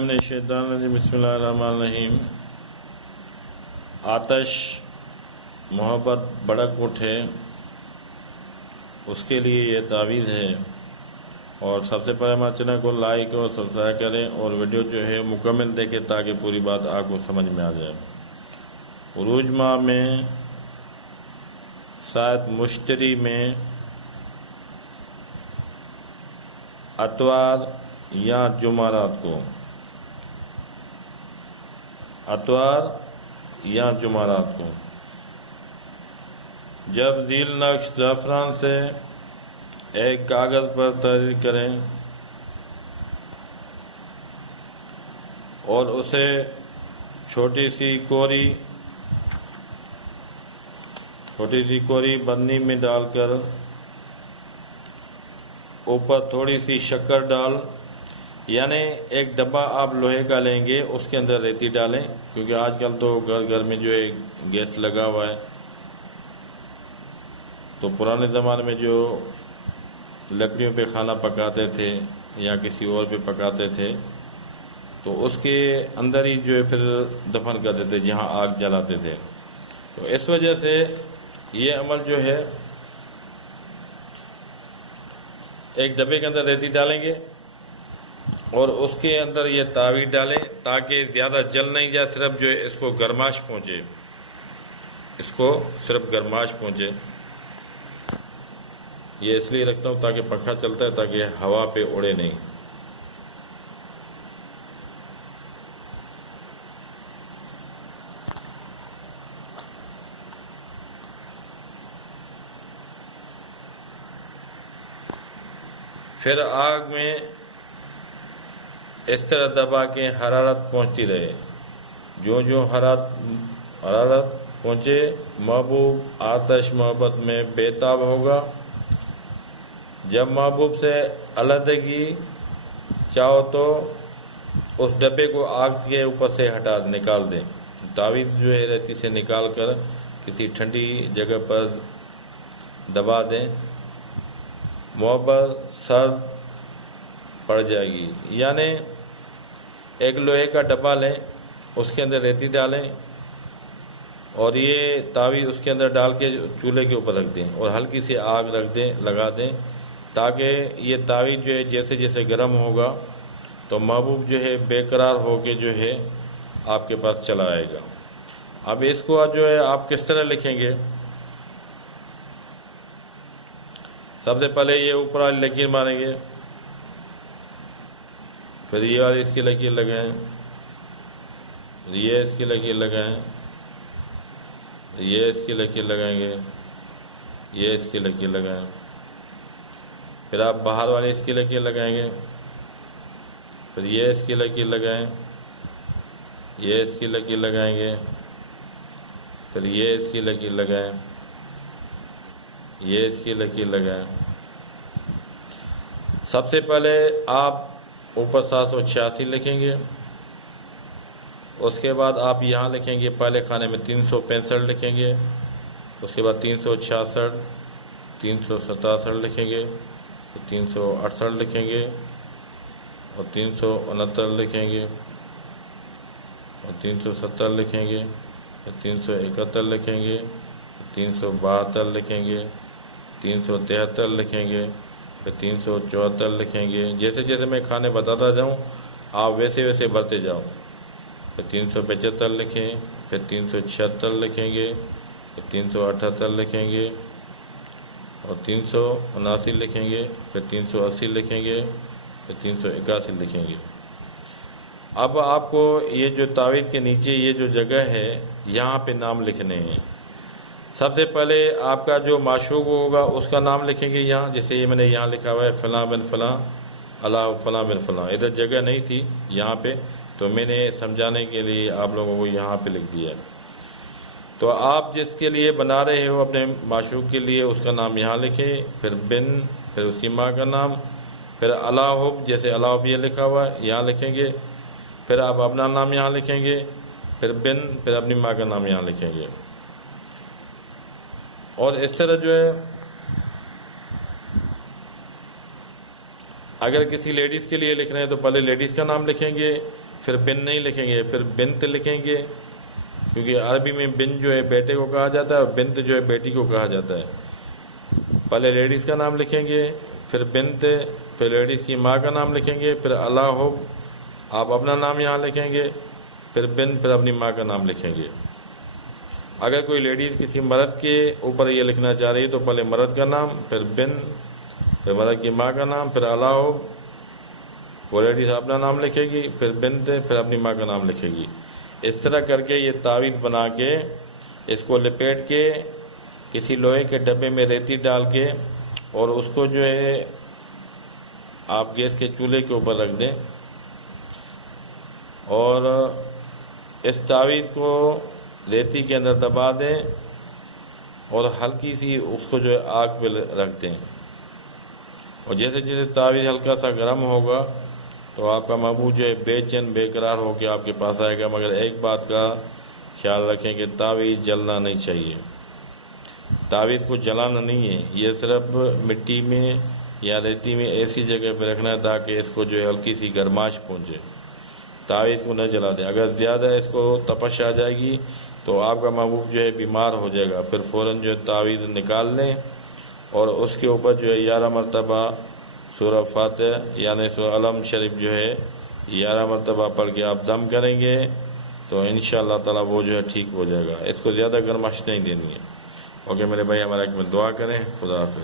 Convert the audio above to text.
من الشیطان الرجیم بسم اللہ الرحمن الرحیم۔ آتش محبت بھڑک اٹھے اس کے لیے یہ تعویذ ہے، اور سب سے پہلے ہمارے چینل کو لائک اور سبسکرائب کریں اور ویڈیو جو ہے مکمل دیکھیں تاکہ پوری بات آپ کو سمجھ میں آ جائے۔ عروج ماہ میں شاید مشتری میں اتوار یا جمعرات کو جب ذیل نقش زعفران سے ایک کاغذ پر تحریر کریں اور اسے چھوٹی سی کوری بنی میں ڈال کر اوپر تھوڑی سی شکر ڈال، یعنی ایک ڈبہ آپ لوہے کا لیں گے، اس کے اندر ریتی ڈالیں، کیونکہ آج کل تو گھر میں جو ہے گیس لگا ہوا ہے، تو پرانے زمانے میں جو لکڑیوں پہ کھانا پکاتے تھے یا کسی اور پہ پکاتے تھے تو اس کے اندر ہی جو ہے پھر دفن کرتے تھے جہاں آگ جلاتے تھے۔ تو اس وجہ سے یہ عمل جو ہے ایک ڈبے کے اندر ریتی ڈالیں گے اور اس کے اندر یہ تعویذ ڈالیں تاکہ زیادہ جل نہیں جائے، صرف جو ہے اس کو گرماش پہنچے۔ یہ اس لیے رکھتا ہوں تاکہ پنکھا چلتا ہے تاکہ ہوا پہ اڑے نہیں۔ پھر آگ میں اس طرح دبا کے حرارت پہنچتی رہے، جو حرارت پہنچے محبوب آتش محبت میں بےتاب ہوگا۔ جب محبوب سے علیحدگی چاہو تو اس ڈبے کو آگ کے اوپر سے نکال دیں، تعویذ جو ہے ریتی سے نکال کر کسی ٹھنڈی جگہ پر دبا دیں، محبت سرد پڑ جائے گی۔ یعنی ایک لوہے کا ڈبہ لیں، اس کے اندر ریتی ڈالیں اور یہ تعویذ اس کے اندر ڈال کے چولہے کے اوپر رکھ دیں اور ہلکی سی آگ لگا دیں تاکہ یہ تعویذ جو ہے جیسے جیسے گرم ہوگا تو محبوب جو ہے بے قرار ہو کے جو ہے آپ کے پاس چلا آئے گا۔ اب اس کو جو ہے آپ کس طرح لکھیں گے؟ سب سے پہلے یہ اوپر والی لکیر ماریں گے، پھر یہ والی اس کی لکیر لگائیں، یہ اس کی لکیر لگائیں، یہ اس کی لکیر لگائیں گے، یہ اس کی لکیر لگائیں، پھر آپ باہر والی اس کی لکیر لگائیں گے، پھر یہ اس کی لکیر لگائیں، یہ اس کی لکیر لگائیں گے، پھر یہ اس کی لکیر لگائیں، یہ اس کی لکیر لگائیں۔ سب سے پہلے آپ اوپر 786 لکھیں گے، اس کے بعد آپ یہاں لکھیں گے پہلے خانے میں 365 لکھیں گے، اس کے بعد 366 367 لکھیں گے، پھر 368 لکھیں گے اور 369 لکھیں گے اور 370 لکھیں گے، پھر 371 لکھیں گے، 372 لکھیں گے، 373 لکھیں گے، پھر 374 لکھیں گے۔ جیسے جیسے میں کھانے بتاتا جاؤں آپ ویسے ویسے بھرتے جاؤ۔ پھر 375 لکھیں، پھر 376 لکھیں گے، پھر 378 لکھیں گے اور 379 لکھیں گے، پھر 380 لکھیں گے، پھر 381 لکھیں گے۔ اب آپ کو یہ جو تعویذ کے نیچے یہ جو جگہ ہے یہاں پہ نام لکھنے ہیں۔ سب سے پہلے آپ کا جو معشوق ہوگا اس کا نام لکھیں گے یہاں، جیسے یہ میں نے یہاں لکھا ہوا ہے فلاں بن فلاں اللہ فلاں بن فلاں، ادھر جگہ نہیں تھی یہاں پہ تو میں نے سمجھانے کے لیے آپ لوگوں کو یہاں پہ لکھ دیا۔ تو آپ جس کے لیے بنا رہے ہو اپنے معشوق کے لیے اس کا نام یہاں لکھیں، پھر بن، پھر اس کی ماں کا نام، پھر اللہ، جیسے اللہ یہ لکھا ہوا ہے یہاں لکھیں گے، پھر آپ اپنا نام یہاں لکھیں گے، پھر بن، پھر اپنی ماں کا نام یہاں لکھیں گے۔ اور اس طرح جو ہے اگر کسی لیڈیز کے لیے لکھ رہے ہیں تو پہلے لیڈیز کا نام لکھیں گے، پھر بن نہیں لکھیں گے، پھر بنت لکھیں گے، کیونکہ عربی میں بن جو ہے بیٹے کو کہا جاتا ہے اور بنت جو ہے بیٹی کو کہا جاتا ہے۔ پہلے لیڈیز کا نام لکھیں گے، پھر بنت، پھر لیڈیز کی ماں کا نام لکھیں گے، پھر اللہ، آپ اپنا نام یہاں لکھیں گے، پھر بن، پھر اپنی ماں کا نام لکھیں گے۔ اگر کوئی لیڈیز کسی مرد کے اوپر یہ لکھنا چاہ رہی ہے تو پہلے مرد کا نام، پھر بن، پھر مرد کی ماں کا نام، پھر اللہ، وہ لیڈیز اپنا نام لکھے گی، پھر بنت، پھر اپنی ماں کا نام لکھے گی۔ اس طرح کر کے یہ تعویذ بنا کے اس کو لپیٹ کے کسی لوہے کے ڈبے میں ریتی ڈال کے اور اس کو جو ہے آپ گیس کے چولہے کے اوپر رکھ دیں، اور اس تعویذ کو ریتی کے اندر دبا دیں اور ہلکی سی اس کو جو ہے آگ پہ رکھ دیں، اور جیسے جیسے تعویذ ہلکا سا گرم ہوگا تو آپ کا محبوب جو ہے بے چین بے قرار ہو کے آپ کے پاس آئے گا۔ مگر ایک بات کا خیال رکھیں کہ تعویذ جلنا نہیں چاہیے، تعویذ کو جلانا نہیں ہے، یہ صرف مٹی میں یا ریتی میں ایسی جگہ پہ رکھنا ہے تاکہ اس کو جو ہے ہلکی سی گرماش پہنچے، تعویذ کو نہ جلا دیں۔ اگر زیادہ اس کو تپش آ جائے گی تو آپ کا محبوب جو ہے بیمار ہو جائے گا، پھر فوراً جو ہے تعویذ نکال لیں اور اس کے اوپر جو ہے 11 مرتبہ سورہ فاتح یعنی سورہ علم شریف جو ہے 11 مرتبہ پڑھ کے آپ دم کریں گے تو انشاءاللہ تعالیٰ وہ جو ہے ٹھیک ہو جائے گا۔ اس کو زیادہ گرماش نہیں دینی ہے۔ اوکے میرے بھائی، ہمارا ایک میں دعا کریں۔ خدا حافظ۔